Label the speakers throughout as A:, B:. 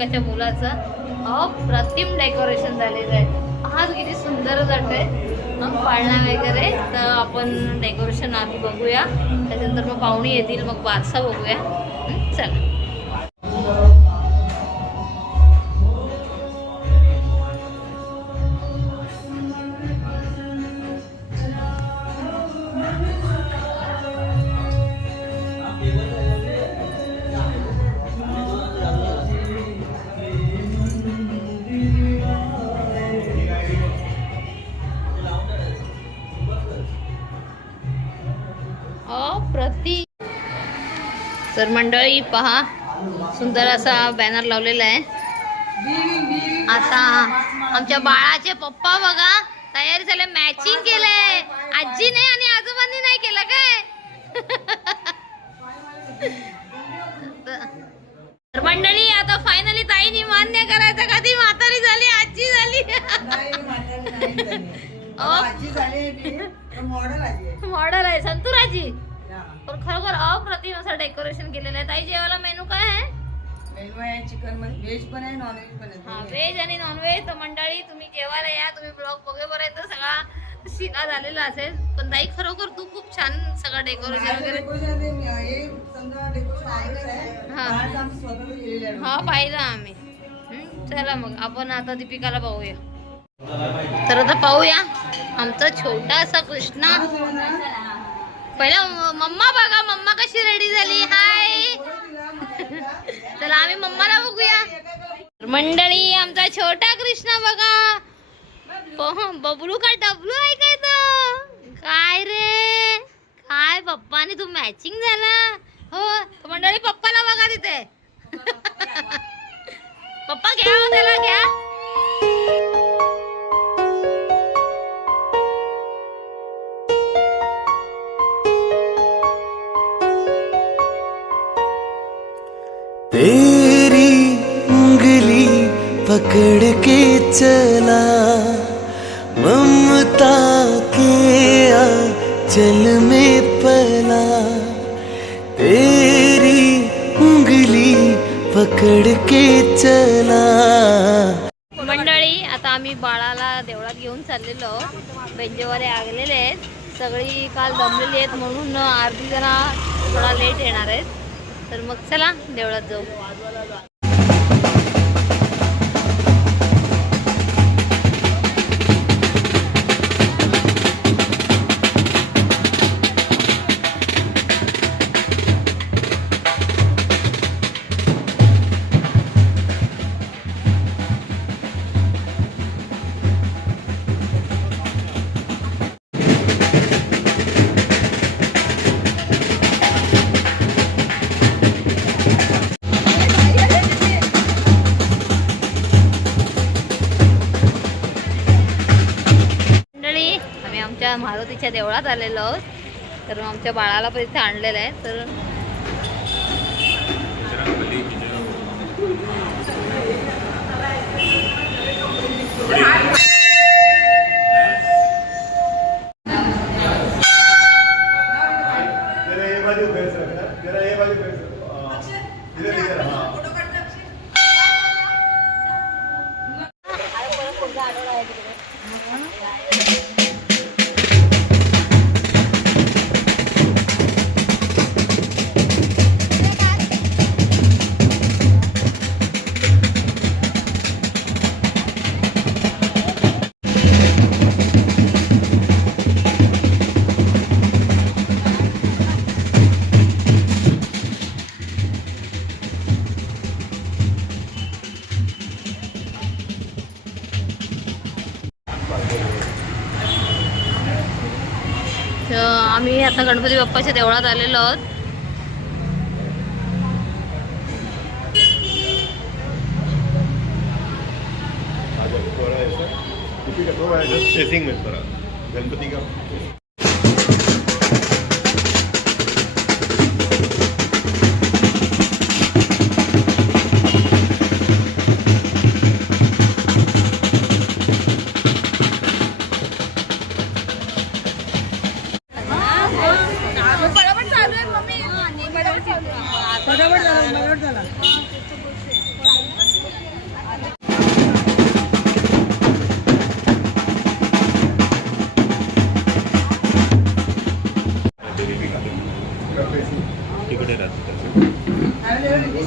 A: आहे मुलाचं अप्रतिम डेकोरेशन झालेलं आहे. हाच किती सुंदर आहे. मग पाळणा वगैरे तर आपण डेकोरेशन आम्ही बघूया. त्याच्यानंतर मग पाहुणे येतील मग बारसा बघूया. चला. तर मंडळी पहा सुंदर असा बॅनर लावलेला आहे. आता आमच्या बाळाचे पप्पा बघा तयारी झाले मॅचिंग केलंय. आजी नाही आणि आजोबांनी नाही केलं काय? तर मंडळी आता फायनली ताईनी मान्य करायचं का? ती म्हातारी झाली आजी झाली.
B: मॉडेल आहे.
A: मॉडल आहे संतुराजी. पण खरोखर अप्रतिम असं डेकोरेशन केलेलं आहे. ताई जेवायला मेनू काय आहे?
B: मेनू आहे चिकनमध्ये व्हेज पण आहे
A: हा आणि नॉनव्हेज तर मंडळी तुम्ही जेवायला या. तुम्ही ब्लॉग बघेपर्यंत सगळा शिना झालेला असेल. पण ताई खरोखर तू खूप छान सगळं डेकोरेशन वगैरे
B: हे.
A: पाहिलं आम्ही. चला मग आपण आता दीपिकाला पाहूया. तर आता पाहूया आमचा छोटासा कृष्णा. पहिला मम्मा बघा मम्मा कशी रेडी झाली? हाय चला आम्ही मम्माला बघूया. मंडळी आमचा छोटा कृष्णा बघा. बबलू का डबलू आहे काय तो? काय रे? काय पप्पानी तू मॅचिंग झाला. हो मंडळी पप्पाला बघा तिथे. पप्पा घ्या हो त्याला घ्या.
C: पकड़ के चला। ममता के चल में पला। तेरी उंगली पकड़ के चला।
A: मंडळी आता आम्ही बाळाला देवळात घेऊन चाललेलो बेंजेवारे आगलेले आहेत. सगळी काल दमलेली आहेत म्हणून अर्धी जण थोडा लेट येणार आहेत. तर मग चला देवळात जाऊ. आमच्या देवळात आलेलो आहोत. तर आमच्या बाळाला पण इथे आणलेलं आहे. तर
D: जरा ये वाली फेस रखना जरा ये वाली
A: आता गणपती बाप्पाच्या देवळात आलेलो आहोत.
D: गणपती का?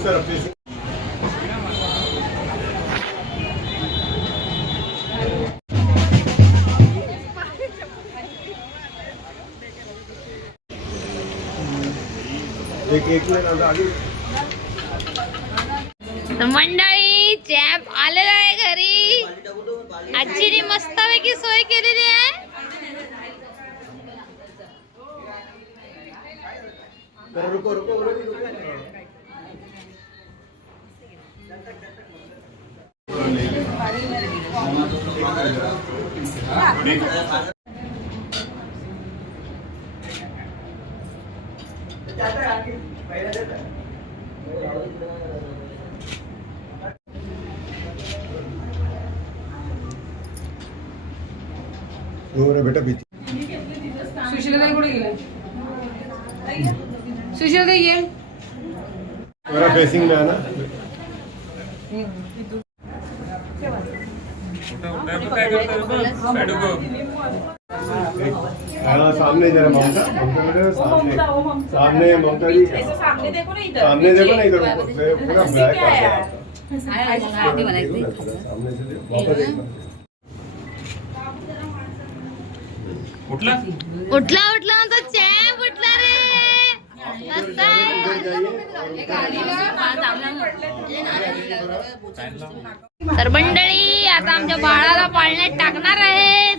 D: सर
A: मंडळी चॅप आलेला आहे घरी. आजीने मस्तपैकी सोय केलेली आहे.
D: रुको रुको. बेटा भीती
B: सुशीलाताई कुठे गेले? सुशीलाताई ये.
D: फेसिंग में है ना? हाँ सामने जरा ममता सामने। सामने ममता जी।
B: सामने देखो ना इधर
D: सामने देखो ना इधर पूरा ब्लैक आ गया। सामने से देखो
A: उठला उठला तो उठला. तर मंडळी आता आमच्या बाळाला पाळण्यात टाकणार आहेत.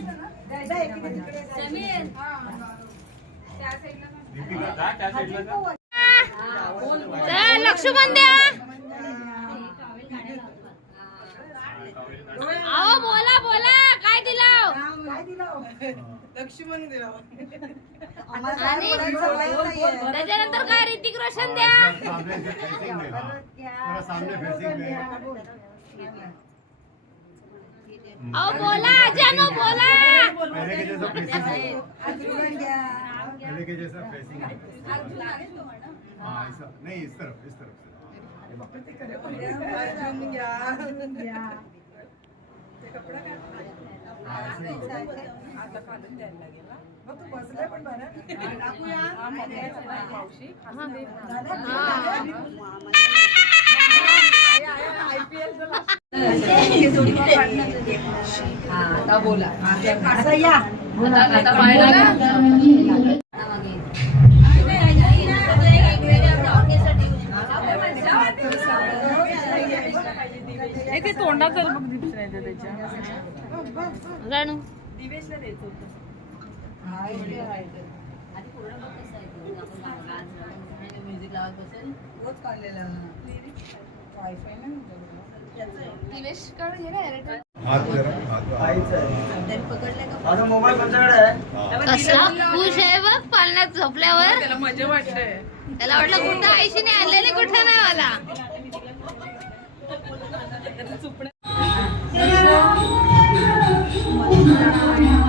A: लक्ष्मण द्या. अहो बोला बोला.
B: लक्ष्मण देव
A: त्याच्यानंतर काय ऋतिक रोशन द्या. अहो बोला अजानो बोला.
D: पहले के जैसा फेसिंग पहले के जैसा फेसिंग हाँ ऐसा नहीं इस तरफ़ इस तरफ़. से
B: अर्जुन आता मग तू बसलाय पण बरं हा, आता बोला असं या आता बाहेर ते जर बघ दिसत नाही त्याच्या.
A: राणू.
B: दिवेशला द्यायचं होतं. तोच काढलेला वायफाय नाही
D: हाथ जरा हाथ
A: कसला खुश आहे बघ पालण्यात झोपल्यावर.
B: त्याला मजा वाटते
A: त्याला वाटलं कुठं आईशीने आणलेले कुठं नाही मला Gracias.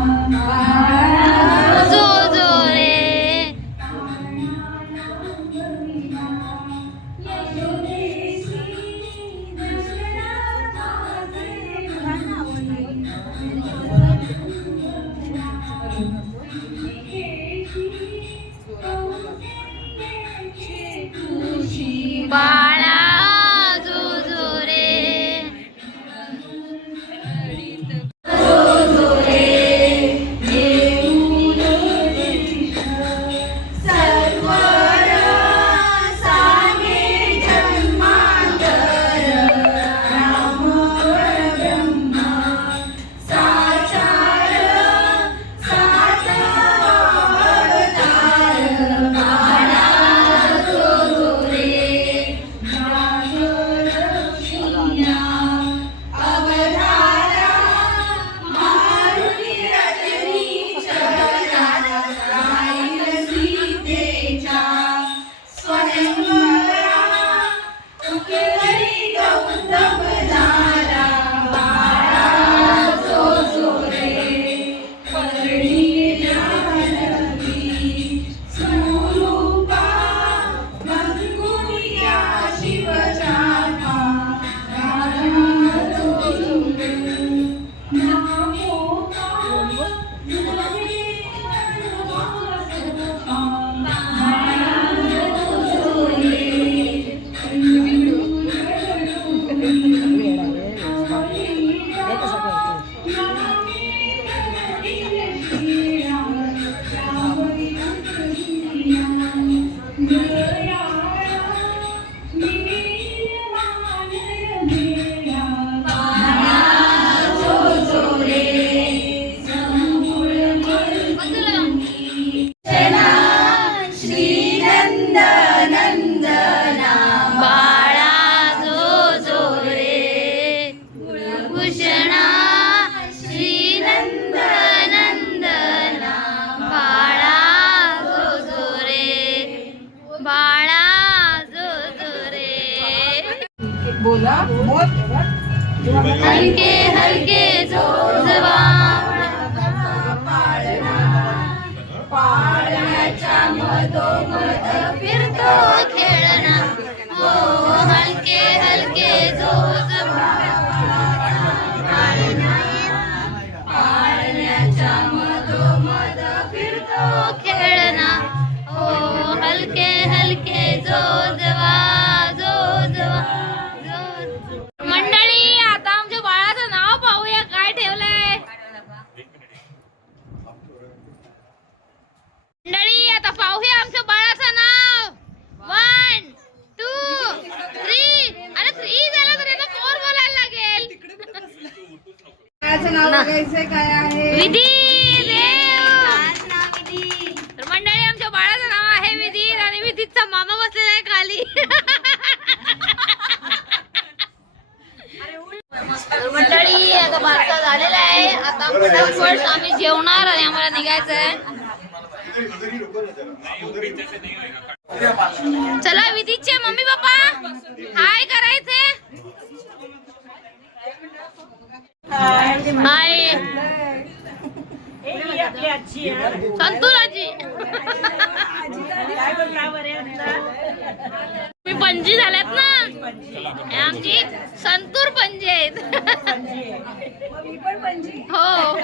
B: हलके मोत
A: हलके हलके जोजवा फिरतो खेळणा. हो हलके हलके जो झालेला आहे. आता फटाफट आम्ही जेवणार आणि आम्हाला निघायचं आहे चला विधीचे मम्मी पप्पा. हाय करायचे. हाय. संतुराजी मी पणजी झाल्यात ना? आमची संतूर पणजी आहेत. हो.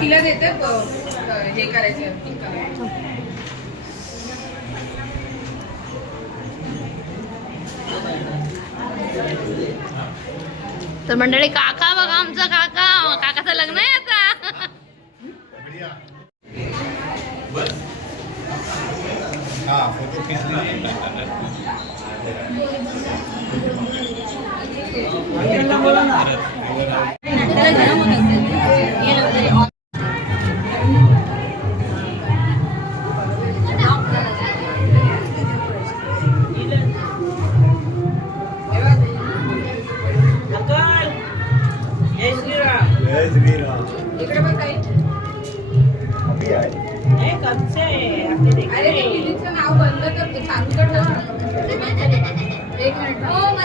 B: तिला देते हे करायचं.
A: तर मंडळी काका बघा आमचा काका. काकाचं लग्न आहे आता.
D: हाँ फोटो खींच लीजिए जय श्री राम
B: इकडे पण काही एक मिनिट.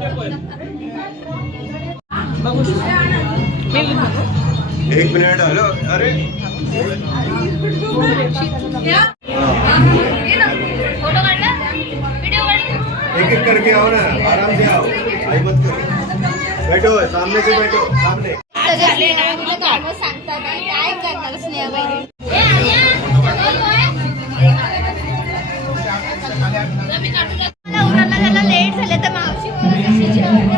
A: बिर्याणी
D: एक मिनिट हॅलो अरे. एक एक करके आओ ना आराम से आओ. आई मत करो. बैठो सामने से बैठो सामने.
A: सांगतात काय करणार स्नेहा लेट झालं तर 谢谢。